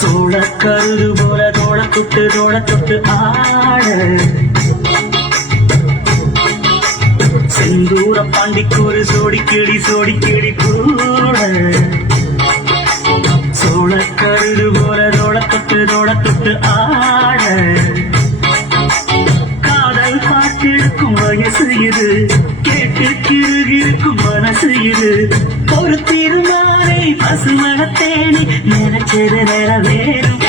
சோழக்கருது போல தோள தொட்டு ஆட செந்தூர பாண்டிக்கூறு சோடி கிளி கூட சோழக்கருது போல தோள தொட்டு ஆட காதல் பாட்டெடுக்கும் வயசு இது கேட்டு கிருகிருக்கும் மனசு இது ஒரு திருமாலை பசுமணத்தேனி நினைச்சது நிறைவேறும்